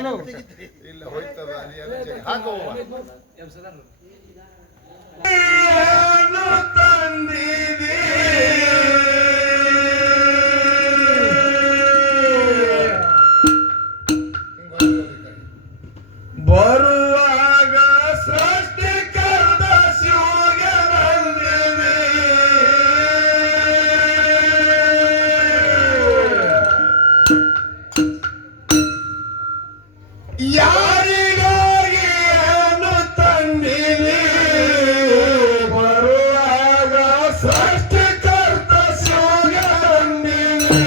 ಏನು ಇಲ್ಲ ಹೋಯ್ತದ ಹಾಕುವ ಬರುವಾಗ ಸೃಷ್ಟಿಕರ್ತ ಶಿವಗೆ ಬಂದಿದೆ ಯಾರಿಗಾಗಿ ಏನು ತಂದಿದೆ ಬರುವಾಗ ಸೃಷ್ಟಿಕರ್ತ ಶಿವಗೆ ಬಂದಿದೆ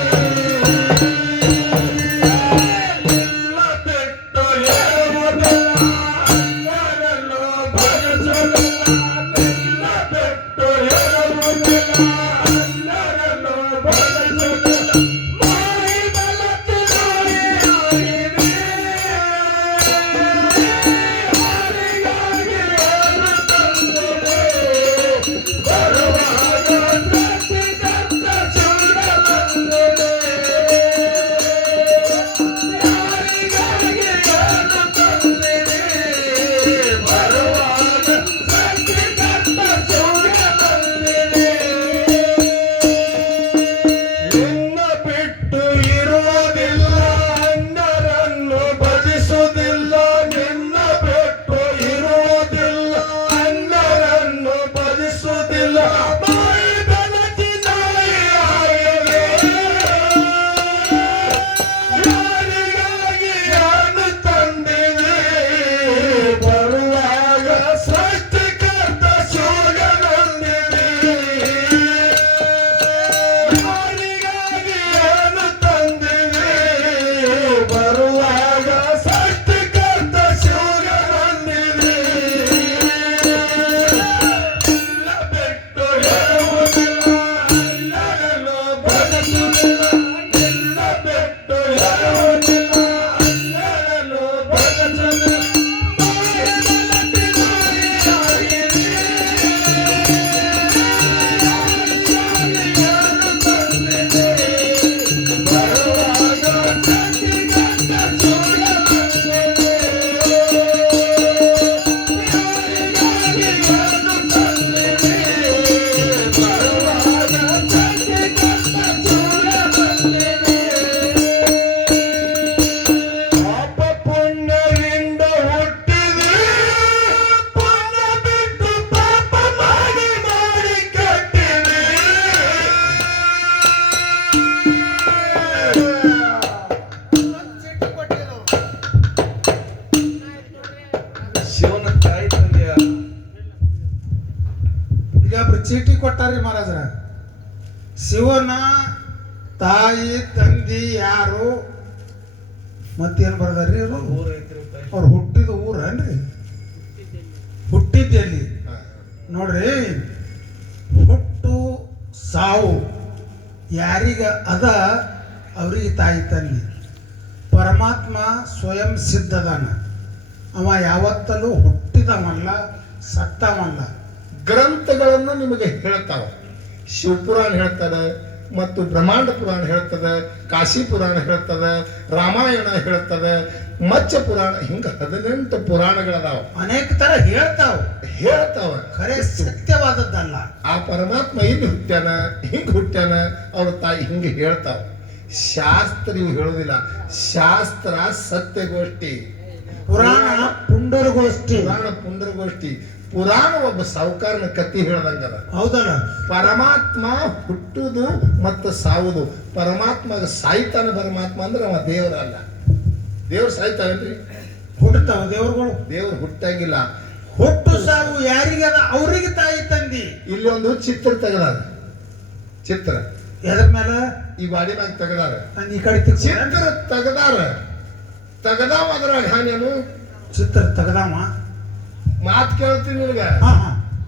ಎಲ್ಲ ಬಿಟ್ಟು ಚೀಟಿ ಕೊಟ್ಟಾರಿ ಮಹಾರಾಜರ. ಶಿವನ ತಾಯಿ ತಂದಿ ಯಾರು ಮತ್ತೇನು ಬರ್ದಾರ್ರಿ ಅವ್ರು ಹುಟ್ಟಿದ ಊರನ್ರಿ ಹುಟ್ಟಿದ್ದೆಲ್ಲಿ ನೋಡ್ರಿ. ಹುಟ್ಟು ಸಾವು ಯಾರಿಗ ಅದ ಅವ್ರಿಗೆ ತಾಯಿ ತಂದಿ. ಪರಮಾತ್ಮ ಸ್ವಯಂ ಸಿದ್ಧದಾನ. ಅವ ಯಾವತ್ತಲೂ ಹುಟ್ಟಿದವಲ್ಲ ಸತ್ತವಲ್ಲ. ಗ್ರಂಥಗಳನ್ನು ನಿಮಗೆ ಹೇಳ್ತಾವ. ಶಿವಪುರಾಣ ಹೇಳ್ತದೆ ಮತ್ತು ಬ್ರಹ್ಮಾಂಡ ಪುರಾಣ ಹೇಳ್ತದೆ, ಕಾಶಿ ಪುರಾಣ ಹೇಳ್ತದೆ, ರಾಮಾಯಣ ಹೇಳ್ತದೆ, ಮತ್ಸ್ಯ ಪುರಾಣ, ಹಿಂಗ 18 ಪುರಾಣಗಳದಾವ. ಅನೇಕ ತರ ಹೇಳ್ತಾವ ಖರೆ ಸತ್ಯವಾದದ್ದಲ್ಲ. ಆ ಪರಮಾತ್ಮ ಇಲ್ಲಿ ಹುಟ್ಟ್ಯಾನ, ಹಿಂಗ ಹುಟ್ಟ್ಯಾನ, ಅವ್ರ ತಾಯಿ ಹಿಂಗೆ ಹೇಳ್ತಾವ. ಶಾಸ್ತ್ರ ಇವು ಹೇಳುದಿಲ್ಲ. ಶಾಸ್ತ್ರ ಸತ್ಯಗೋಷ್ಠಿ, ಪುರಾಣ ಪುಂಡರಗೋಷ್ಠಿ. ಪುರಾಣ ಒಬ್ಬ ಸಾವುಕಾರನ ಕತ್ತಿ ಹೇಳ್ದಂಗದ. ಹೌದಲ್ಲ. ಪರಮಾತ್ಮ ಹುಟ್ಟುದು ಮತ್ತು ಸಾವುದು. ಪರಮಾತ್ಮ ಸಾಯ್ತಾನ. ಪರಮಾತ್ಮ ಅಂದ್ರೆ ಅವ ದೇವರಲ್ಲ. ದೇವ್ರು ಸಾಯ್ತಾವೇನ್ರಿ? ಹುಟ್ಟುತ್ತಾವ ದೇವ್ರುಗಳು. ದೇವ್ರು ಹುಟ್ಟಂಗಿಲ್ಲ. ಹುಟ್ಟು ಸಾವು ಯಾರಿಗದ ಅವ್ರಿಗೆ ತಾಯಿ ತಂದಿ. ಇಲ್ಲಿ ಒಂದು ಚಿತ್ರ ತೆಗದಾರ. ಚಿತ್ರ ಎದ್ರ ಮೇಲೆ ಈ ಬಾಡಿ ಮ್ಯಾಗ ತೆಗದಾರ. ಈ ಕಡೆ ಚಿತ್ರ ತೆಗದಾವ. ಅದ್ರಾಗ ಹಾನೇನು ಚಿತ್ರ ತೆಗದಾವ. ಮಾತು ಕೇಳ್ತೀನಿ ನಿನಗ.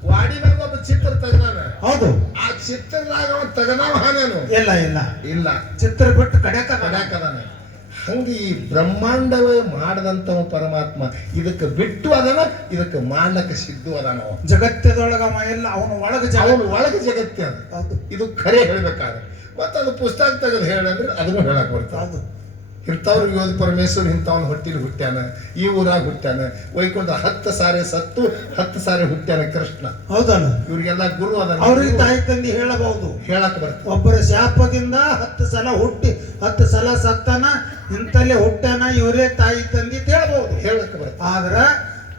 ವಾಡಿ ಮ್ಯಾಗ ಒಬ್ಬ ಚಿತ್ರ ತೆಗದಾನ. ಹೌದು. ಆ ಚಿತ್ರದಾಗ ಅವ ತೆಗದಾವ ಹಾನೇನು ಇಲ್ಲ. ಚಿತ್ರ ಬಿಟ್ಟು ಕಡ್ಯಾಕದಾನ. ಹಂಗ ಈ ಬ್ರಹ್ಮಾಂಡವೇ ಮಾಡದಂತವ ಪರಮಾತ್ಮ. ಇದಕ್ಕೆ ಬಿಟ್ಟು ಅದನ, ಇದಕ್ಕೆ ಮಾಡ್ಲಕ್ಕೆ ಸಿದ್ದು ಅದಾನ. ಜಗತ್ತದೊಳಗ ಎಲ್ಲ ಅವನು ಒಳಗ ಜಗತ್ತೇ ಅದು. ಇದು ಖರೆ ಹೇಳ್ಬೇಕಾದ್ರೆ. ಮತ್ತೆ ಅದು ಪುಸ್ತಕ ತೆಗೆದು ಹೇಳಂದ್ರೆ ಅದನ್ನು ಹೇಳಕ್ ಬರ್ತದೆ. ಇಂಥವ್ರು ಯೋಧ ಪರಮೇಶ್ವರ್ ಇಂಥವನ್ ಹೊಟ್ಟಿಲಿ ಹುಟ್ಟ್ಯಾನ, ಈ ಊರಾಗ ಹುಟ್ಟ್ಯಾನ, ವೈಕುಂಠ 10 ಸಾರಿ ಸತ್ತು 10 ಸಾರಿ ಹುಟ್ಟ್ಯಾನ ಕೃಷ್ಣ. ಹೌದಲ್ಲ, ಇವ್ರಿಗೆಲ್ಲ ಗುರು ಅದ, ಅವ್ರಿಗೆ ತಾಯಿ ತಂದಿ ಹೇಳಬಹುದು. ಹೇಳಕ್ ಬರ್ತದೆ. ಒಬ್ಬರ ಶಾಪದಿಂದ 10 ಸಲ ಹುಟ್ಟಿ 10 ಸಲ ಸತ್ತಾನ, ಇಂತಲ್ಲೇ ಹುಟ್ಟಾನ, ಇವರೇ ತಾಯಿ ತಂದಿ ಅಂತ ಹೇಳ್ಬಹುದು. ಹೇಳಕ್ ಬರ್ತದೆ. ಆದ್ರ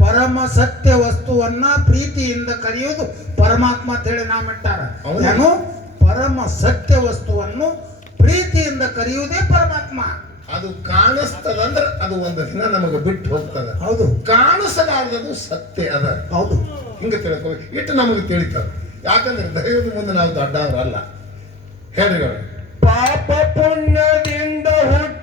ಪರಮ ಸತ್ಯ ವಸ್ತುವನ್ನ ಪ್ರೀತಿಯಿಂದ ಕರೆಯುವುದು ಪರಮಾತ್ಮ ಅಂತ ಹೇಳಿ ನಾಮಿಟ್ಟಾರ. ಹೌದು. ಏನು? ಪರಮ ಸತ್ಯ ವಸ್ತುವನ್ನು ಪ್ರೀತಿಯಿಂದ ಕರೆಯುವುದೇ ಪರಮಾತ್ಮ. ಅದು ಕಾಣಿಸ್ತದಂದ್ರ ಅದು ಒಂದು ದಿನ ನಮಗೆ ಬಿಟ್ಟು ಹೋಗ್ತದ. ಹೌದು, ಕಾಣಿಸಲಾರದು ಸತ್ಯ ಅದ. ಹೌದು. ಹಿಂಗ ತಿಳ್ಕೊ, ಇಟ್ಟು ನಮಗೆ ತಿಳಿತದ. ಯಾಕಂದ್ರೆ ದೈವದ ಮುಂದೆ ನಾವು ದೊಡ್ಡವರಲ್ಲ. ಹೇಳ್ರಿ ಪಾಪ ಪುಣ್ಯದಿಂದ ಹುಟ್ಟ